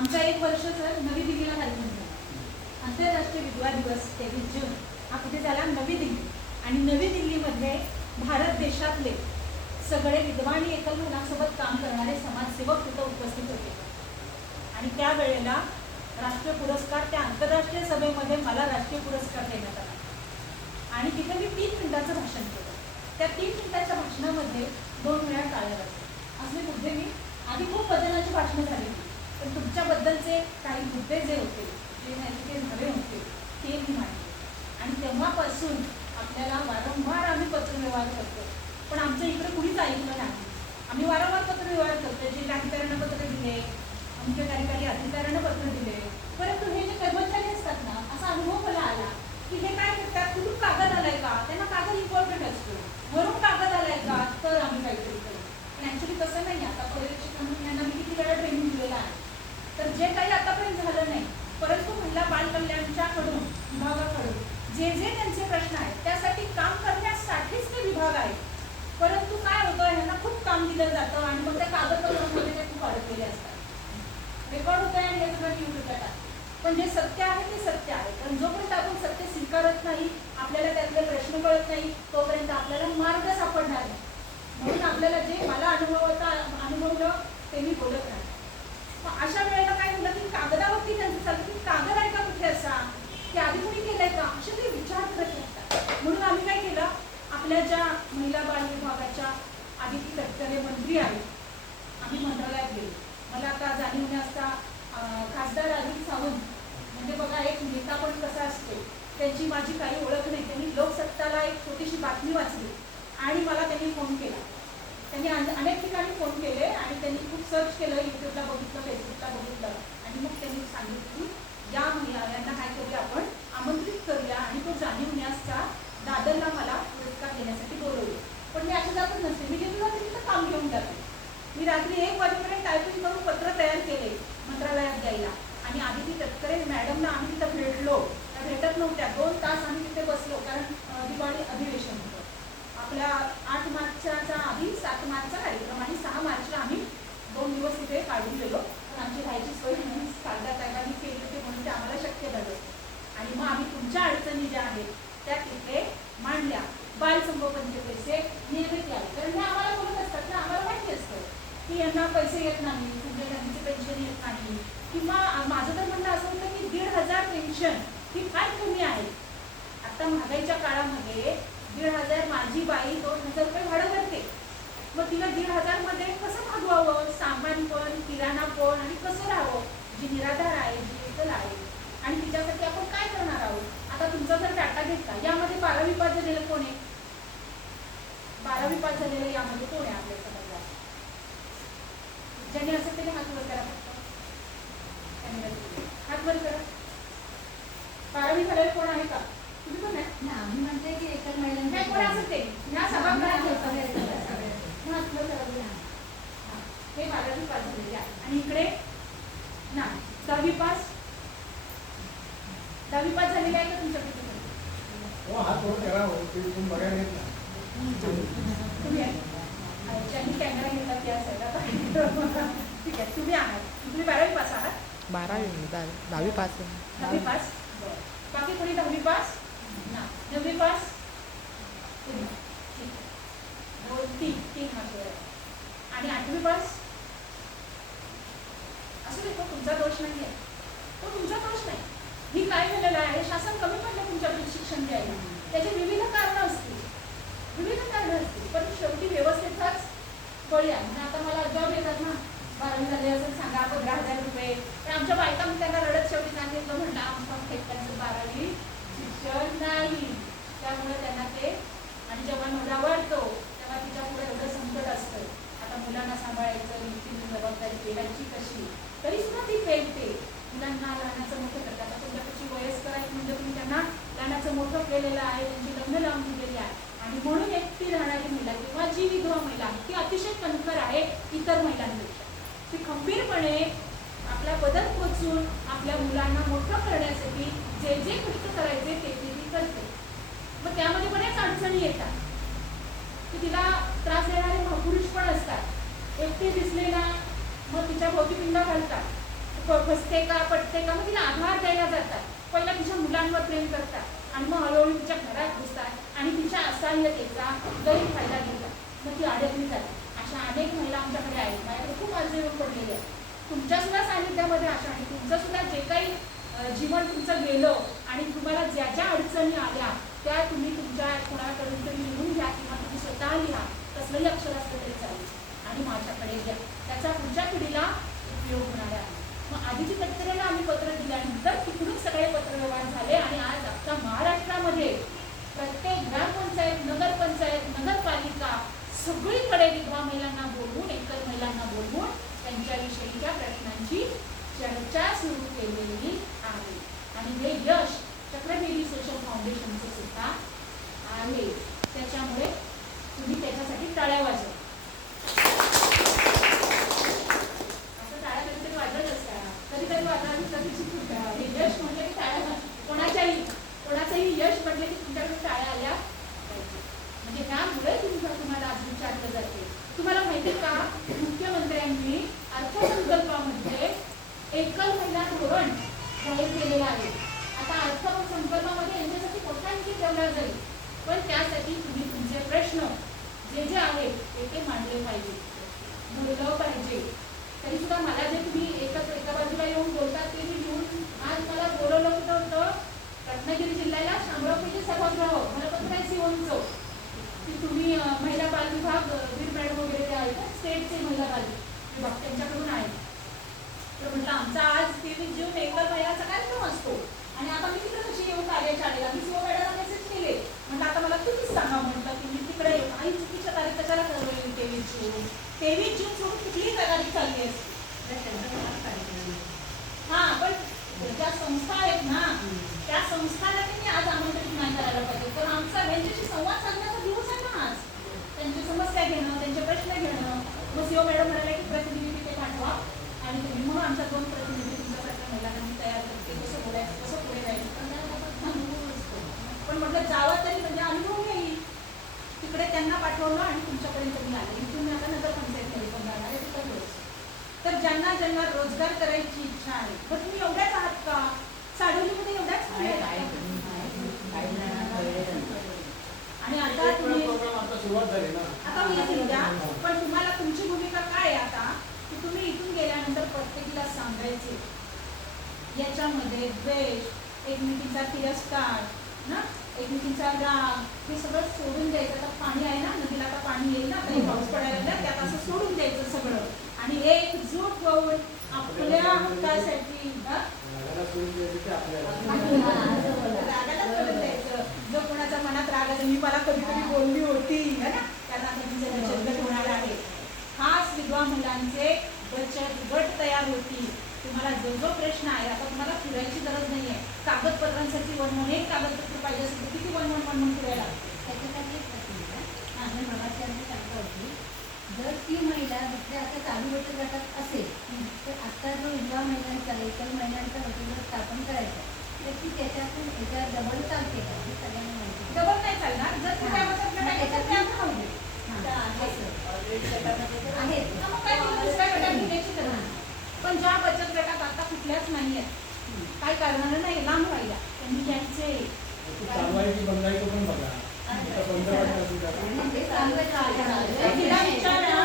आमचा 1 वर्ष सर नवी दिल्लीला कार्यक्रम झाला. आंतरराष्ट्रीय विधवा दिवस 23 जून हा कुठे झाला? नवी दिल्ली. आणि नवी दिल्लीमध्ये भारत देशातले सगळे विधवा आणि एकल मुलांसोबत काम करणारे समाजसेवक तिथं उपस्थित होते. आणि त्यावेळेला राष्ट्रीय पुरस्कार, त्या आंतरराष्ट्रीय सभेमध्ये मला राष्ट्रीय पुरस्कार देण्यात आला. आणि तिथे मी 3 मिनिटांचं भाषण केलं. त्या 3 मिनिटाच्या भाषणामध्ये 2 वेळा टाळ्या वाजल्या. असले मुद्दे मी आधी खूप बदलांची भाषणं झाली, पण तुमच्याबद्दलचे काही मुद्दे जे होते, जे ते झाले होते, ते मी मांडले. आणि तेव्हापासून आपल्याला वारंवार आम्ही पत्रव्यवहार करतो, पण आमच्या इकडे कुणीच ऐकलं नाही. आम्ही वारंवार पत्रव्यवहार करतो. जिल्हाधिकाऱ्यांना पत्र दिले, मुख्य कार्यकारी अधिकाऱ्यांना पत्र दिले, परंतु हे जे कर्मचारी असतात ना, असा अनुभव मला आला की हे काय करतात, कुठून कागद आलाय का, त्यांना कागद इम्पॉर्टंट असतो, वरून कागद आलाय का तर आम्ही काहीतरी करू. पण ॲक्च्युली तसं नाही. आता पर्यवेक्षक म्हणून यांना मी किती वेळा ट्रेनिंग दिलेला आहे, तर जे काही आतापर्यंत झालं नाही, परंतु महिला बालकल्याणच्याकडून विभागाकडून जे जे त्यांचे प्रश्न आहेत त्यासाठी काम करण्यासाठीच ते विभाग आहे. परंतु काय होतं, यांना खूप काम दिलं जातं आणि मग त्या कागदपत्रांमध्ये ते खूप अडकलेले असतात. रेकॉर्ड होतं आणि हे सगळं न्यूज होतात. पण जे सत्य आहे ते सत्य आहे. पण जोपर्यंत आपण सत्य स्वीकारत नाही, आपल्याला त्यातले प्रश्न कळत नाही, तोपर्यंत आपल्याला मार्ग सापडणार नाही. म्हणून आपल्याला जे मला अनुभवलं ते मी बोलत नाही. मग अशा वेळेला काय झालं की कागदावरती त्यांचं चालतं की कागद आहे का कुठे असा, की आधी कुणी केलंय का, असे ते विचार करत असतात. म्हणून आम्ही काय केलं, आपल्या ज्या महिला बाल विभागाच्या आदिती तटकरे मंत्री आहेत, आम्ही मंत्रालयात गेलो. मला आता जाणीव असता खासदार अजित सावंत म्हणजे बघा एक नेता पण कसा असतो, त्यांची माझी काही ओळख नाही. त्यांनी लोकसत्ताला एक छोटीशी बातमी वाचली आणि मला त्यांनी फोन केला. त्यांनी अनेक ठिकाणी फोन केले आणि त्यांनी खूप सर्च केलं, यूट्यूबला बघितलं, फेसबुकला बघितलं आणि मग त्यांनी सांगितलं की या यांना काय करूया, आपण आमंत्रित करूया आणि तो जाणीव न्यासचा दादरला मला पुरस्कार देण्यासाठी बोलवले. पण मी अशा जातच नसते, मी गेलो तर तिथं काम घेऊन जाते. मी रात्री 1 वाजेपर्यंत टायपिंग करून पत्र तयार केले मंत्रालयात द्यायला. आणि आदिती तटकरे मॅडमना आम्ही तिथं भेटलो. त्या भेटत नव्हत्या, 2 तास आम्ही तिथे बसलो, कारण दिवाळी अधिवेशन होतं आपल्या. 8 मार्चच्या आधी 7 मार्चचा कार्यक्रम आणि 6 मार्चला आम्ही 2 दिवस तिथे काढून गेलो. पण आमची राहायची सोय म्हणून कागदाकागाने केली होती, म्हणून ते आम्हाला शक्य झालं. आणि मग आम्ही तुमच्या अडचणी ज्या आहेत त्या तिथे मांडल्या. बालसंगोपनचे पैसे नियमित यावे, कारण हे आम्हाला बोलत असतात ना, आम्हाला माहिती असतं की यांना पैसे येत नाही, तुमच्या त्यांची पेन्शन येत नाही. किंवा माझं तर म्हणणं असं होतं की 1,500 पेन्शन ही फार कमी आहे. आता महागाईच्या काळामध्ये 1,500, माझी बाई 2,000 रुपये भाडं भरते. मग तिला 1,500 मध्ये कसं भागवावं, सामान पण, किराणा पण, आणि कसं राहावं. जी निराधार आहे, जी एकल आहे, आणि तिच्यासाठी आपण काय करणार आहोत. आता तुमचा जर डाटा घेतला, यामध्ये 12वी पास झालेलं कोण आहे? 12वी पास झालेलं यामध्ये कोण आहे आपल्या समाजात? ज्यांनी असं केलं हात वर करा, हात वर करा. 12वी झालेलं कोण आहे का? तुम्ही पण आहे ना. मी म्हणते की एकल महिलांना कोण असं ते ह्या सभागृहात हे 12वी पास झालेले आहे. आणि इकडे ना 10वी पास, 10वी पास झालेले आहे का तुमच्याकडे? तुम्ही ज्यांनी कॅमेरा घेतला त्या साईडला ठीक आहे. तुम्ही आहात, तुम्ही 12वी पास आहात? 10वी पास. 10वी पास. बाकी कोणी 10वी पास ना? 9वी पास? तुम्ही ठीक आहे. 3 मार्क. आणि 8वी पास? असू दे, तो तुमचा दोष नाही आहे, तो तुमचा दोष नाही. ही काय झालेलं आहे, शासन कमी पडलं तुमच्याकडे शिक्षण द्यायला. त्याची विविध कारणं असतील, पण शेवटी व्यवस्थेचाच बळी आहे. म्हणजे आता मला जॉब येतात ना, 12वी झाले असेल सांगा 15,000 रुपये. पण आमच्या बायका त्यांना रडत शेवटी सांगितलं, म्हणलं आमचं त्यांचं 12वी शिक्षण नाही, त्यामुळे त्यांना ते. आणि जेव्हा नवरा वाढतो तेव्हा तिच्या पुढे एवढं संकट असतं. आता मुलांना सांभाळायचं, नीतीने जबाबदारी पेलायची कशी, तरी सुद्धा ती पेलते. मुलांना लहानाचं मोठं करतात. आता तुमच्यापेक्षा वयस्कर आहेत म्हणजे तुम्ही त्यांना लहानाचं मोठं केलेलं आहे, त्यांची लग्न लावून दिलेली आहे. आणि म्हणून एकटी राहणारी महिला किंवा जी विधवा महिला आहे ती अतिशय कणखर आहे इतर महिलांपेक्षा. ती खंबीरपणे आपला बदल पोचून आपल्या मुलांना मोठं करण्यासाठी जे जे कष्ट करायचे ते ती करते. मग त्यामध्ये बऱ्याच अडचणी येतात की तिला त्रास देणारे महापुरुष पण असतात. एकटी दिसले ना मग तिच्या भोवती पिंडा घालतात, फसते का पटते का, मग तिला आधार द्यायला जातात. पहिला तिच्या मुलांवर प्रेम करतात आणि मग हळूहळू तिच्या घरात घुसतात आणि तिच्या असहाय्यतेचा गैरफायदा घेतात. मग ती अडकली जाते. अशा अनेक महिला आमच्याकडे आहेत. माझ्याकडे खूप अर्ज येऊन पडलेले आहेत. तुमच्या सुद्धा सानिध्यामध्ये अशा आणि तुमचं सुद्धा जे काही जीवन तुमचं गेलं आणि तुम्हाला ज्या ज्या अडचणी आल्या त्या तुम्ही तुमच्या कोणाकडून तरी लिहून घ्या किंवा तुम्ही स्वतः लिहा. कसलंही अक्षर असलं तरी चालेल आणि माझ्याकडे द्या. त्याचा पुढच्या पिढीला उपयोग होणार आहे. मग आधीची तक्रारीला आम्ही पत्र दिल्यानंतर तिकडून सगळे पत्रव्यवहार झाले आणि आज अख्खा महाराष्ट्रामध्ये प्रत्येक ग्रामपंचायत, नगरपंचायत, नगरपालिका सगळीकडे विधवा महिलांना बोलवून, एकल महिलांना बोलवून त्यांच्याविषयीच्या प्रश्नांची चर्चा सुरू केलेली आहे. आणि हे यश चक्रदेवी सोशल फाउंडेशनचं सुद्धा आहे. त्याच्यामुळे तुम्ही त्याच्यासाठी टाळ्या वाजवा. असं टाळ्या कधीतरी वाजत असतात, कधीतरी वाजवावी, कधीची हे यश म्हटलं की टाळ्या, कोणाचंही यश म्हटलं की तुमच्याकडे टाळ्या आल्या पाहिजे. म्हणजे त्यामुळे तुम्हाला आज विचारलं जाते. तुम्हाला माहिती का, मुख्यमंत्र्यांनी अर्थसंकल्पामध्ये एकल महिला धोरण जाहीर केलेलं आहे. आता अर्थसंकल्पामध्ये यांच्यासाठी कोट्यांची ठेवला जाईल, पण त्यासाठी तुम्ही तुमचे प्रश्न जे जे आहेत ते मांडले पाहिजे, बोललं पाहिजे. तरी सुद्धा मला जे तुम्ही एका बाजूला येऊन बोलतात ते मी लिहून, आज मला बोलवलं कुठं होतं, रत्नागिरी जिल्ह्याला शामरावपेठे सभागृह, मला पत्र आहे सीओचं की तुम्ही महिला बाल विभाग, वीर मॅडम वगैरे ते आहेत स्टेटचे महिला बाल विभाग, त्यांच्याकडून आहे. तर म्हटलं आमचा आज 23 जून एकल महिलाचा कार्यक्रम असतो आणि आता मी तिकडे कशी येऊ कार्यशाळेला, मी सीओ मॅडमला मेसेज केले. म्हटलं आता मला तुम्हीच सांगा, म्हटलं की मी तिकडे येऊ. आणि चुकीच्या तारीख कशाला ठरवली 23 जून सोडून कुठलीही तारीख चालली असते. हा, पण ज्या संस्था आहेत ना त्या संस्थांना त्यांनी आज आमंत्रित नाही करायला पाहिजे. तर आमचा त्यांच्याशी संवाद साधण्याचा दिवस आहे ना आज. त्यांची समस्या घेणं, त्यांचे प्रश्न घेणं. मग सीओ मॅडम म्हणाले की प्रतिनिधी तिथे पाठवा आणि तुम्ही मग आमच्या 2 प्रतिनिधी तुमच्यासारख्या महिलांना मी तयार करते, कसं बोलायचं, कसं पुढे जायचं. पण म्हटलं जावं तरी म्हणजे अनुभव येईल. तिकडे त्यांना पाठवलं आणि तुमच्यापर्यंत मी आले. तुम्ही आता नगरपंचायत पण जाणार आहे तिथं. तर ज्यांना ज्यांना रोजगार करायची इच्छा आहे, तर तुम्ही एवढ्याच आहात का? साडवलीमध्ये एवढ्याच आणि आता तुम्ही आता मी येतील द्या, पण तुम्हाला तुमची भूमिका काय आहे आता की तुम्ही इथून गेल्यानंतर प्रत्येकीला सांगायचे याच्यामध्ये द्वेष, एकमेकींचा तिरस्कार ना, एकमेकींचा राग, हे सगळं सोडून द्यायचं. आता पाणी आहे ना, नदीला आता पाणी येईल ना, काही पाऊस पडायला लागला, त्यात असं सोडून द्यायचं सगळं आणि एकजूट होऊन आपल्या हक्कासाठी रागाला सोडून द्यायचं. जो कोणाच्या मनात राग आहे, मी मला कधीतरी बोलली होती ना, त्यांना कधीचे बचत गट होणार आहे. खास विधवा मुलांचे बचत गट तयार होतील. तुम्हाला जो जो प्रश्न आहे, आता तुम्हाला फिरायची गरज नाही आहे. कागदपत्रांसाठी 1 कागदपत्र पाहिजे असेल तर किती 1 फिरायला त्याच्यासाठी शंका होती, जर ती महिला दुसऱ्या आता चालू बचत गटात असेल तर आता जो विधवा महिलांचा, एकल महिलांचा बचत गट स्थापन करायचा तर ती त्याच्यातून याच्यावर डबल चालते का? हे सगळ्यांना माहिती. डबल नाही चालणार. जर तुम्ही बचत गटात आहेत मग काय दुसऱ्या गटात घेण्याची गरज नाही. पण ज्या बचत गटात आता कुठल्याच नाही आहेत, काय करणार नाही, लांब राहिल्या, त्यांनी घ्यायचे. तिला विचारा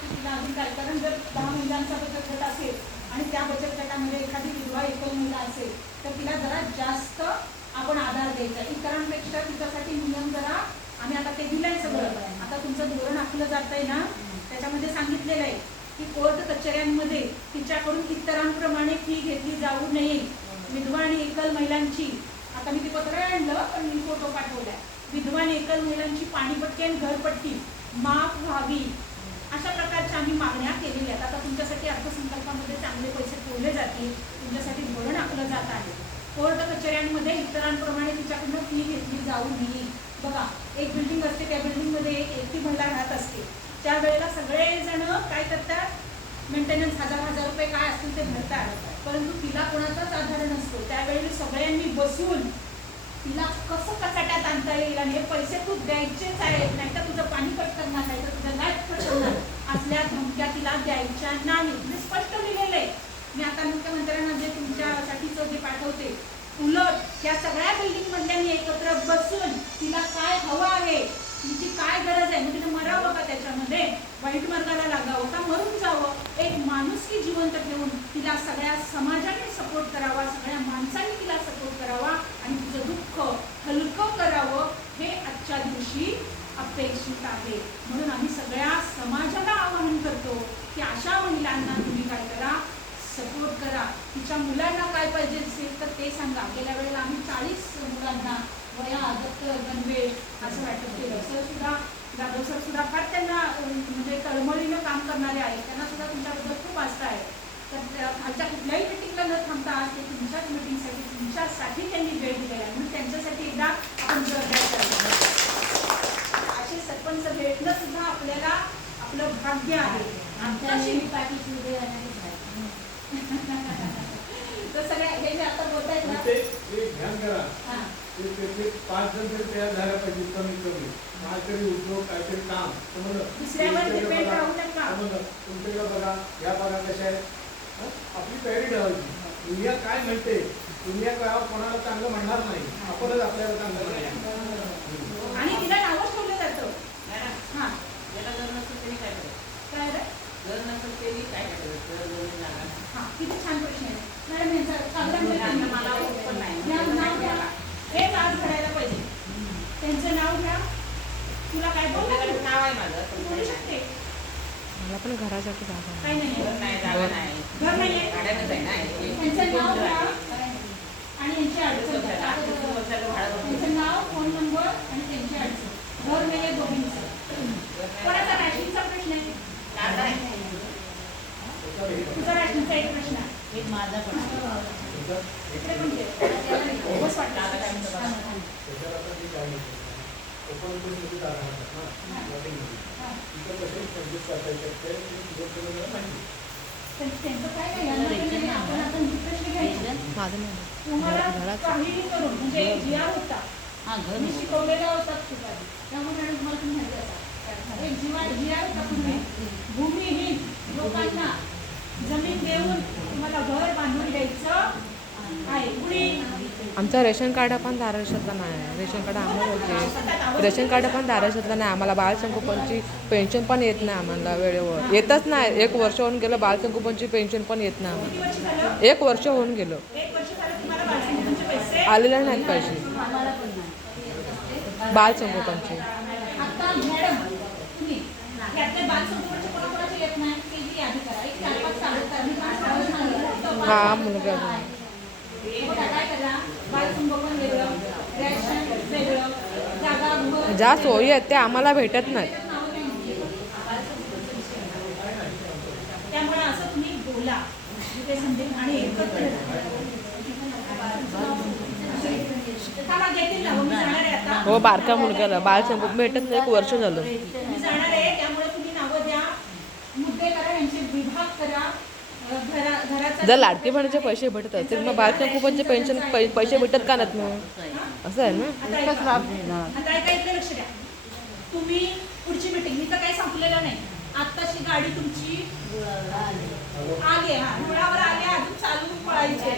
की तिला अजून काय, कारण जर 10 महिलांचा बचत गट असेल आणि त्या बचत गटामध्ये एखादी विधवा एकल महिला असेल तर तिला जरा जास्त आपण आधार द्यायचा. इतरांपेक्षा तिच्यासाठी नियम जरा आम्ही आता ते दिलंय सगळं. आता तुमचं धोरण आखलं जात आहे ना, त्याच्यामध्ये सांगितलेलं आहे की कोर्ट कचेऱ्यांमध्ये तिच्याकडून इतरांप्रमाणे फी घेतली जाऊ नये. विधवा आणि एकल महिलांची, आता मी ते पत्र आणलं पण मी फोटो पाठवलाय, विधवा आणि एकल महिलांची पाणीपट्टी आणि घरपट्टी माफ व्हावी, अशा प्रकारच्या आम्ही मागण्या केलेल्या आहेत. आता तुमच्यासाठी अर्थसंकल्पामध्ये चांगले पैसे ठेवले जातील, तुमच्यासाठी धोरण आखलं जात आहे. कोर्ट कचेऱ्यांमध्ये इतरांप्रमाणे तिच्याकडनं फी घेतली जाऊ नये. बघा, एक बिल्डिंग असते, त्या बिल्डिंगमध्ये एकटी महिला राहत असते, त्यावेळेला सगळेजण काय करतात, मेंटेनन्स 1000 रुपये काय असतील ते भरतात, परंतु तिला कोणाचाच आधार नसतो. त्यावेळी सगळ्यांनी बसून तिला कसं कचाट्यात आणता येईल आणि हे पैसे तू द्यायचेच आहेत, नाही तर तुझं पाणी कट करणार, नाही तर तुझं लाईट कट करणार, असल्या धमक्या तिला द्यायच्या नाही. स्पष्ट लिहिलेलं आहे. तिचं जे पाठवते. उलट या सगळ्या बिल्डिंग मधल्यांनी एकत्र बसून तिला काय हवं आहे, तिची काय गरज आहे, मग तिने मरावं का त्याच्यामध्ये, वाईट मार्गाला लागावं का मरून जावं, एक माणुसकी जिवंत ठेवून तिला सगळ्या समाजाने सपोर्ट करावा, सगळ्या माणसांनी तिला सपोर्ट करावा आणि तिचं दुःख हलकं करावं, हे आजच्या दिवशी अपेक्षित आहे. म्हणून आम्ही सगळ्या समाजाला आवाहन करतो की अशा महिलांना तुम्ही काय करा, सपोर्ट करा. तिच्या मुलांना काय पाहिजे असेल तर ते सांगा. गेल्या वेळेला आम्ही 40 मुलांना वया, दप्तर, गणवेश असं वाटप केलं. सर सुद्धा, जाधव सर सुद्धा फार त्यांना म्हणजे तळमळीनं काम करणारे आहेत, त्यांना सुद्धा तुमच्याबद्दल खूप आस्था आहे. तर आमच्या कुठल्याही मिटिंगला न थांबता आज ते तुमच्याच मिटिंगसाठी, तुमच्यासाठी त्यांनी वेळ दिलेला आहे. म्हणून त्यांच्यासाठी एकदा आपण जोरदार करायचं. असे सरपंच भेटणं सुद्धा आपल्याला आपलं भाग्य आहे. आमच्याशी पाठीशी उभे राहणारे तर सगळ्या हे जे आता बोलत आहेत ना, ते एक ध्यान करा. ते 5 जण तरी तयार झाला पाहिजे, कमीत कमी काहीतरी उद्योग, काहीतरी काम. दुसऱ्यावर डिपेंड राहू नका. तुमच्याकडे बघा, या बघा कशा आहेत. आपली तयारी ठेवायची. दुनिया काय म्हणते, दुनिया काय कोणाला चांगलं म्हणणार नाही, आपणच आपल्याला चांगलं म्हणणार. आणि तिला नावच ठेवलं जातं. हा काय रे? हा, किती छान प्रश्न आहे मॅडम. यांचा नाव घ्या, हेच आज घडायला पाहिजे. त्यांचं नाव घ्या. तुला काय बोललं, नाव आहे माझं, तू बोलू शकते. मला पण घरासाठी जागा काय नाही, जागा नाही, घर नाहीये. भाड्यानंच आहे ना. त्यांचं नाव घ्या आणि यांची अडचण घ्या. त्यांचं नाव, फोन नंबर आणि त्यांची अडचण. घर नाहीये दोघींचं. कोणाचा राशनीचा प्रश्न आहे? तुझा राशनीचा एक प्रश्न आहे. एक माझा पण इकडे पण घे. बस वाटलं आता काय म्हणतो बघा. त्याच्यात आपण जे काय म्हणतो, ओपन मध्ये जागा राहतात ना, प्लॉटिंगमध्ये. तिथं कसे चेंजेस करता येतात ते तुम्ही माहिती. त्यांचं काय नाही, यांना काही नाही. आपण आता ही प्रश्न घ्यायचे. माझं नाही. तुम्हाला काहीही करून म्हणजे जिया होता, मी शिकवलेला होता तुला, त्यामुळे मॅडम तुम्हाला पण माहिती असा एक जिया होता. तुम्ही भूमिहीन लोकांना जमीन देऊन तुम्हाला घर बांधून द्यायचं आहे. कुणी आमचं रेशन कार्ड पण धाराशिवतला नाही. रेशन कार्ड आम्हाला होते, रेशन कार्ड पण धाराशिवतला नाही. आम्हाला बालसंगोपनची पेन्शन पण येत नाही. आम्हाला वेळेवर येतच नाही. 1 वर्ष होऊन गेलं, बालसंगोपनची पेन्शन पण येत नाही किती वर्ष आम्हाला. झालं? 1 वर्ष होऊन गेलं, 1 वर्ष झालं तुम्हाला बालसंगोपनचे पैसे आलेले नाहीत पैसे आम्हाला पण नाही. बालसंगोपनचे. आता मॅडम तुम्ही यातले बालसंगोपनचे कोणाकोणाचे येत नाही त्याची यादी करा. एक 4-5 सांगता मी काय सांगितलं. हा मुलगा बघा काय करा, बालसंगोपन वेगळं, रॅशन वेगळं, जागा घर ज्या सोयी आहेत त्या आम्हाला भेटत नाहीत. त्यामुळे असं तुम्ही बोला जिथे संधी आणि एकत्र थांबा, घेतील ना. मी जाणार आहे आता. हो, बारका मुलगाला बालसंगोपन भेटत नाही. 1 वर्ष झालं. मी जाणार आहे, त्यामुळे तुम्ही नावं द्या, मुद्दे करा, यांचे विभाग करा. घराचा जर लाडकी बहिणीचे पैसे भेटत असतील मग बालसंगोपनचे पेन्शन पैसे भेटत का नाहीत मग? असं आहे ना. आता ऐका, इकडे लक्ष द्या. तुम्ही पुढची मीटिंग, मी तर काही संपलेलं नाही. आत्ताची गाडी तुमची आली, हा रुळावर आली, अजून चालून पळायचे,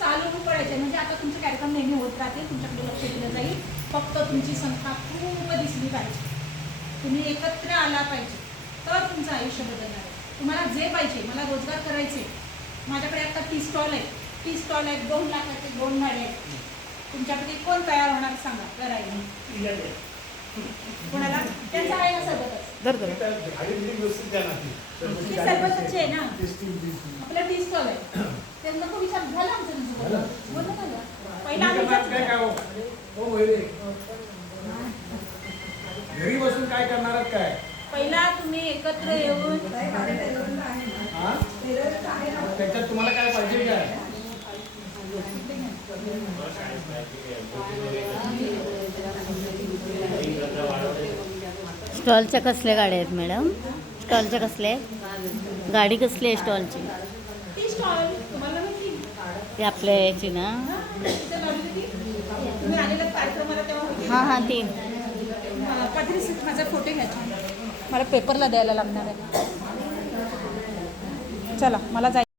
चालून पळायचे. म्हणजे आता तुमचे कार्यक्रम नेहमी होत राहतील, तुमच्याकडे लक्ष दिलं जाईल. फक्त तुमची संख्या खूप दिसली पाहिजे. तुम्ही एकत्र आला पाहिजे, तर तुमचं आयुष्य बदलणार आहे. तुम्हाला जे पाहिजे, मला रोजगार करायचे, माझ्याकडे आता 30 स्टॉल आहेत. 30 स्टॉल आहेत, 2 लाखाचे 2 गाड्या आहेत. तुमच्यापैकी कोण तयार होणार सांगा करायला? कोणाला? त्यांचा आहे ना सोबतच. धर गाडी व्यवस्थित द्या ना ती. ती सरपंचाची आहे ना. 30 आपल्या 30 स्टॉल आहे. त्यांना तो विचार झाला आमचं तुमचं बोलणं झालं. पहिला आम्ही काय काय हो मोहिरे, घरी बसून काय करणार आहात काय? पहिला तुम्ही एकत्र येऊन हा? त्याच्यात तुम्हाला काय पाहिजे काय? स्टॉलच्या कसल्या गाड्या आहेत मॅडम? स्टॉलच्या कसल्या आहेत? गाडी कसली आहे स्टॉलची? ती स्टॉल तुम्हाला माहिती ती आपल्या याची ना? तुम्ही आलेल्या कार्यक्रमाला तेव्हा होती. हां हां ती पत्रिस माझा फोटो घ्यायचा, मला पेपरला द्यायला लागणार आहे. चला मला जायचं.